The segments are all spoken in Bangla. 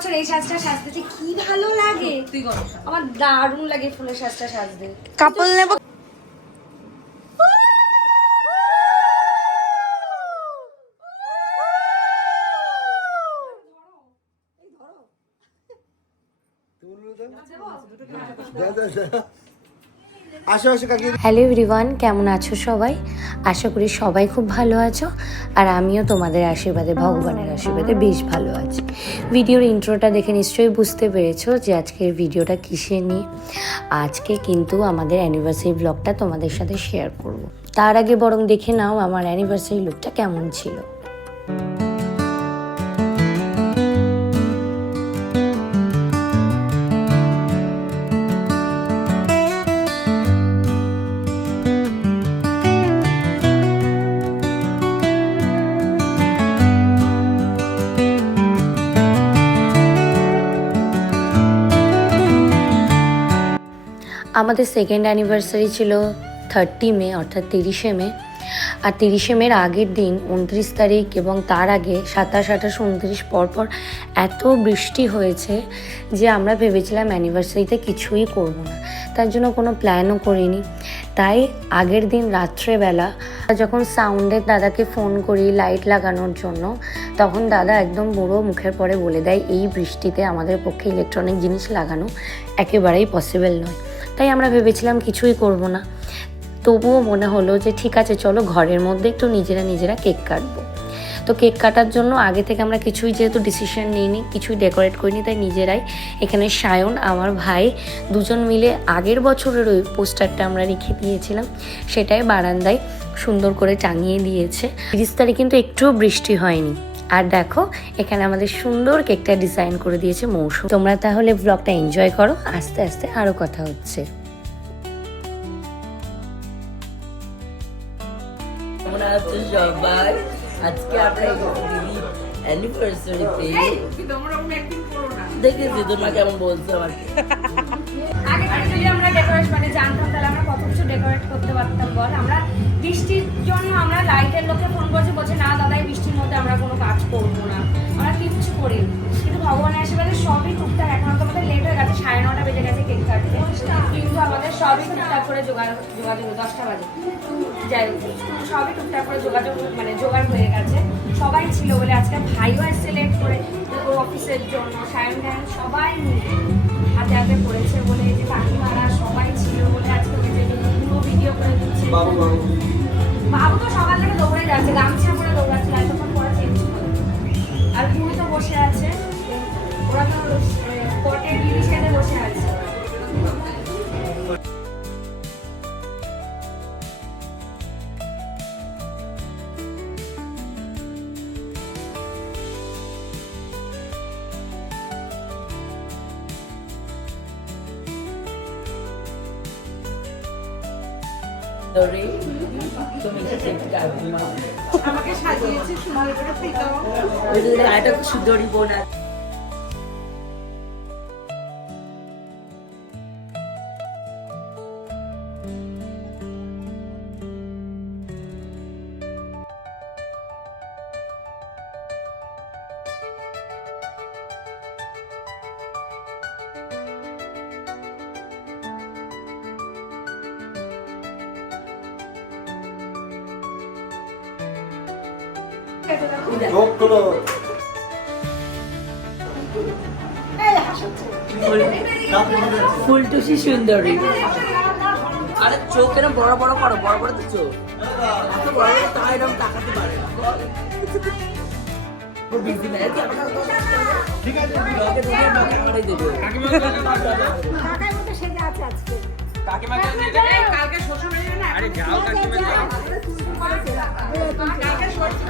বছর এই সাজটা সাজতে যে কি ভালো লাগে। আমার দারুণ লাগে ফুলের সাজটা সাজতে। কাপল নেব। কাকি হ্যালো এভরিওয়ান কেমন আছো সবাই? আশা করি সবাই খুব ভালো আছো, আর আমিও তোমাদের আশীর্বাদে, ভগবানের আশীর্বাদে বেশ ভালো আছি। ভিডিওর ইন্ট্রোটা দেখে নিশ্চয়ই বুঝতে পেরেছ যে আজকের ভিডিওটা কিসে নিয়ে। আজকে কিন্তু আমাদের অ্যানিভার্সারি ব্লগটা তোমাদের সাথে শেয়ার করব। তার আগে বরং দেখে নাও আমার অ্যানিভার্সারি লুকটা কেমন ছিল। আমাদের সেকেন্ড অ্যানিভার্সারি ছিল থার্টি মে, অর্থাৎ তিরিশে মে। আর তিরিশে মের আগের দিন উনত্রিশ তারিখ এবং তার আগে সাতাশ, আঠাশ, উনত্রিশ পরপর এত বৃষ্টি হয়েছে যে আমরা ভেবেছিলাম অ্যানিভার্সারিতে কিছুই করব না। তার জন্য কোনো প্ল্যানও করিনি। তাই আগের দিন রাত্রেবেলা যখন সাউন্ডের দাদাকে ফোন করি লাইট লাগানোর জন্য, তখন দাদা একদম বুড়ো মুখের পরে বলে দেয়, এই বৃষ্টিতে আমাদের পক্ষে ইলেকট্রনিক জিনিস লাগানো একেবারেই পসিবল নয়। তাই আমরা ভেবেছিলাম কিছুই করব না। তবুও মনে হলো যে ঠিক আছে, চলো ঘরের মধ্যে একটু নিজেরা নিজেরা কেক কাটবো। তো কেক কাটার জন্য আগে থেকে আমরা কিছুই যেহেতু ডিসিশন নিইনি, কিছুই ডেকোরেট করিনি, তাই নিজেরাই এখানে সায়ন, আমার ভাই দুজন মিলে আগের বছরের ওই পোস্টারটা আমরা রেখে দিয়েছিলাম। সেটাই বারান্দায় সুন্দর করে টাঙিয়ে দিয়েছে। তিরিশ তারিখ কিন্তু একটুও বৃষ্টি হয়নি। আর দেখো এখানে আমাদের সুন্দর কেকটা ডিজাইন করে দিয়েছে মৌসুম তোমরা তাহলে ব্লগটা এনজয় করো আস্তে আস্তে আরও কথা হচ্ছে সবাই আজকে আমরা দিদি অ্যানিভার্সারিতে দেখেছি, তোমরা কেমন বলছো আমার আগে থেকে যদি আমরা ডেকোরেট মানে জানতাম, তাহলে আমরা কত কিছু ডেকোরেট করতে পারতাম, বল। আমরা বৃষ্টির জন্য আমরা লাইটের লোকে ফোন করছি, বলছে, না, দাদা, এই বৃষ্টির মধ্যে আমরা কোনো কাজ করব না। আমরা কিচ্ছু করি কিন্তু ভগবানের আশীর্বাদে সবই টুকটাক, এখন তো আমাদের লেট হয়ে গেছে, সাড়ে নটা বেজে গেছে, কেক কাটতে। সবই টুকটাক করে জোগাড় যোগাযোগ দশটা বাজে। যাই হোক, সবই টুকটাক করে যোগাযোগ মানে জোগাড় হয়ে গেছে। সবাই ছিল বলে আজকে ভাইও এসছে লেট করে। ওর অফিসের জন্য সায়ন টায়ন সবাই মিলে হাতে হাতে পড়েছে বলে যে কাকিমারা সবাই ছিল বলে আজকে ওকে যে পুরো ভিডিও করে দিচ্ছে। বাবু তো সকাল থেকে দৌড়ে যাচ্ছে গামছা করে দৌড়াচ্ছে ধরে তুমি আমাকে সাজিয়েছে সুন্দর করে প্রীতম ওই আরেকটা সুন্দরী বোন আছে। যোগ করো ফুলটুসি সুন্দরী। আরে চোখ এরকম বড় বড় করো বড় বড় তো চোখ। এত বড় বড় তা এরকম তাকাতে পারে ঠিক আছে। কালকে শ্বশুর আরে যাও কাকিমা কালকে শ্বশুর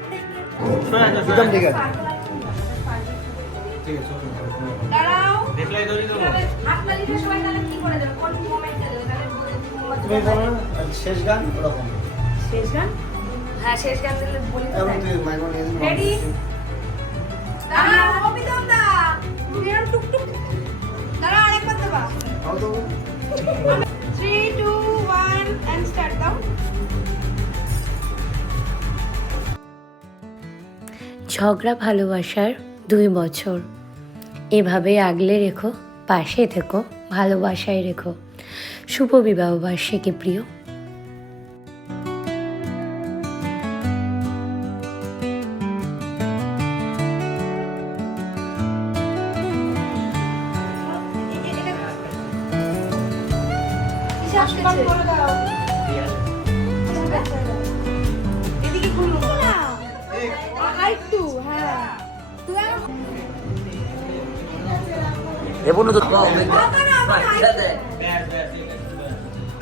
একদম ঠিক আছে। তুমি বলো শেষ গান ওরকম। শেষ গান? হ্যাঁ শেষ গান দিলে বলি রেডি দাঁড়াও অমিতাভ দা। তুমি এরকম টুকটুক দাঁড়াও আরেকবার দেবা। Three two one and start দাও। ঝগড়া ভালোবাসার দুই বছর। এভাবে আগলে রেখো, পাশে থেকো, ভালোবাসায় রেখো। শুভ বিবাহ, বার্ষিকী প্রিয়।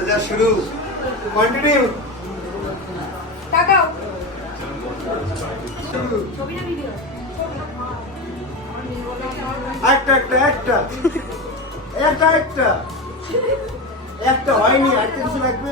যা শুরু। কন্টিনিউ তাকাও। একটা একটা একটা। একটা একটা। একটা হয়নি একটা কিছু লাগবে?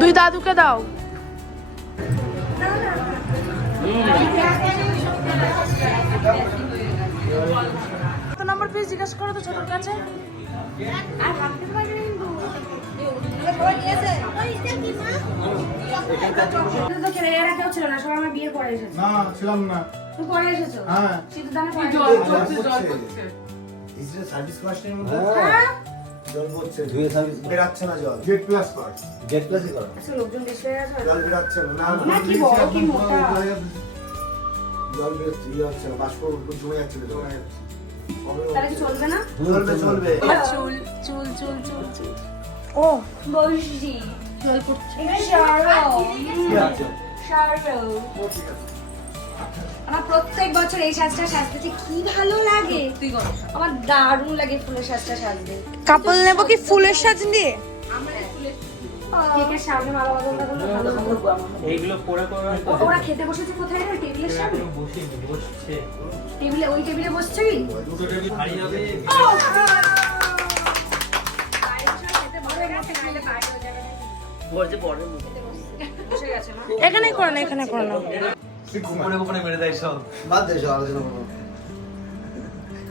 দুই দাদুকে দাও। কত নম্বর পিস জিজ্ঞাসা করো তো ছোটর কাছে। সার্ভিস মধ্যে হ্যাঁ? জল পড়ছে ধুয়ে সার্ভিস বেরাচ্ছে না জল। গেট প্লাস কর। গেট প্লাসই কর। আচ্ছা লোকজন বেশি হয়ে গেছে জল বেরাচ্ছে না। না না, কি বড়, কি মোটা। জল বেরোচ্ছে। ইয়ে হচ্ছে না বাষ্প জমে যাচ্ছিল জমে যাচ্ছে। তাহলে কি চলবে না? চলবে চলবে। চুল চুল চুল চুল চুল। ও বসি জল পড়ছে। শারো কি আছে? শারো আমার প্রত্যেক বছর এই সাজটা সাজতেছে কি ভালো লাগে। আমার দারুণ লাগে ফুলের সাজটা সাজতে। কাপল নেব কি ফুলের সাজ নিয়ে? ওরা খেতে বসেছে কোথায় রে? টেবিলের সামনে? টেবিলে ওই টেবিলে বসছে কি? দুটো টেবিল ভারী হবে। বলছে পরে বসে গেছে না এখানে করো না এখানে করো না। গোপনে গোপনে মেরে দেয় সব। বাদ দেয় সব আলোচনা করব।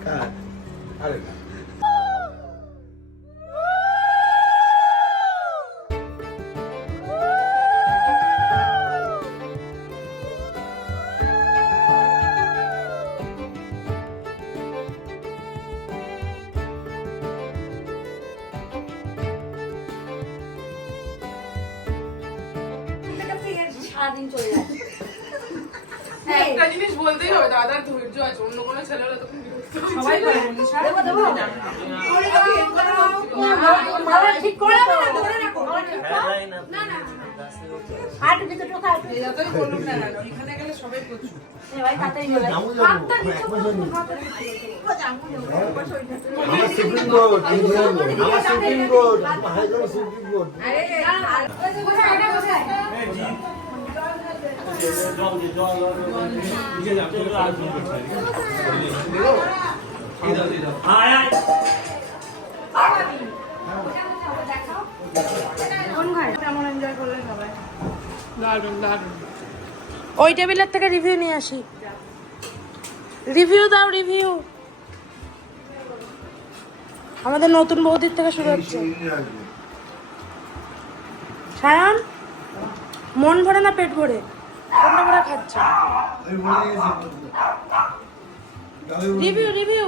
হ্যাঁ আরে না। সবাই করে দেবো ঠিক করে না ধরে রাখো। না না হাট ভিতরে ঢোকা এই যতই বলুক না এখানে গেলে সবাই প্রচুর ভাই যাব, যাব। হাতটা দিতে একবার হাতটা দিতে আমার সুপ্রিম কোর্ট ওই টেবিলের থেকে রিভিউ নিয়ে আসি। রিভিউ দাও রিভিউ আমাদের নতুন বৌদির থেকে শুরু হচ্ছে। সায়ন মন ভরে না পেট ভরে? কোনটা ভরে খাচ্ছ। রিভিউ রিভিউ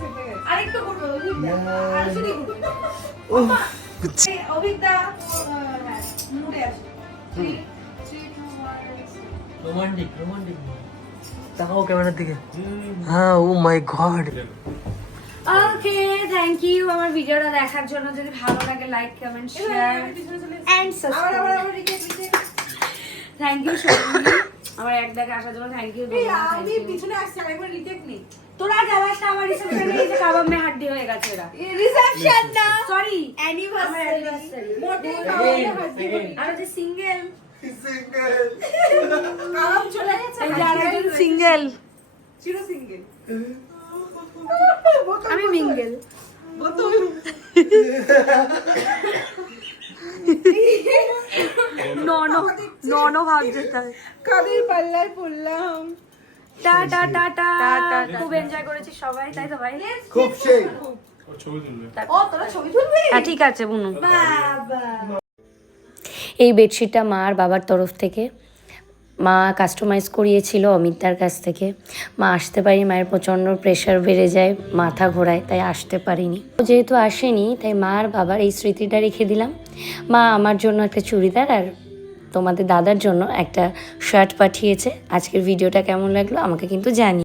তাকাও ক্যামেরার দিকে। হ্যাঁ ও my god. Okay thank you আমার ভিডিওটা দেখার জন্য যদি ভালো লাগে like comment share and subscribe thank you Soumi আমার এক দেখে আসার জন্য থ্যাংক ইউ আমি পিছনে আসছি আরেকবার রিজেক্ট নেই। তোরা যাবাস না আমার রিসেপশনে এসে কাবাব মে হাড্ডি হয়ে গেছে এরা। রিসেপশন না? সরি অ্যানিভার্সারি মোটে আর যে সিঙ্গেল মিঙ্গেল নন নন ভাব কাদের পাল্লায় পড়লাম? টা টা টা টা খুব এনজয় করেছি সবাই তাই তো ভাই? खूब সেই। ও তোরা ছবি তুলবি? হ্যাঁ ঠিক আছে বুনু। এই বেডশিটটা মা আর বাবার তরফ থেকে। মা কাস্টমাইজ করিয়েছিল অমিতার কাছ থেকে। মা আসতে পারি মায়ের প্রচণ্ড প্রেশার বেড়ে যায় মাথা ঘোরায় তাই আসতে পারিনি। ও যেহেতু আসেনি তাই মা আর বাবার এই স্মৃতিটা রেখে দিলাম। মা আমার জন্য একটা চুড়িদার আর তোমাদের দাদার জন্য একটা শার্ট পাঠিয়েছে। আজকের ভিডিওটা কেমন লাগল আমাকে কিন্তু জানি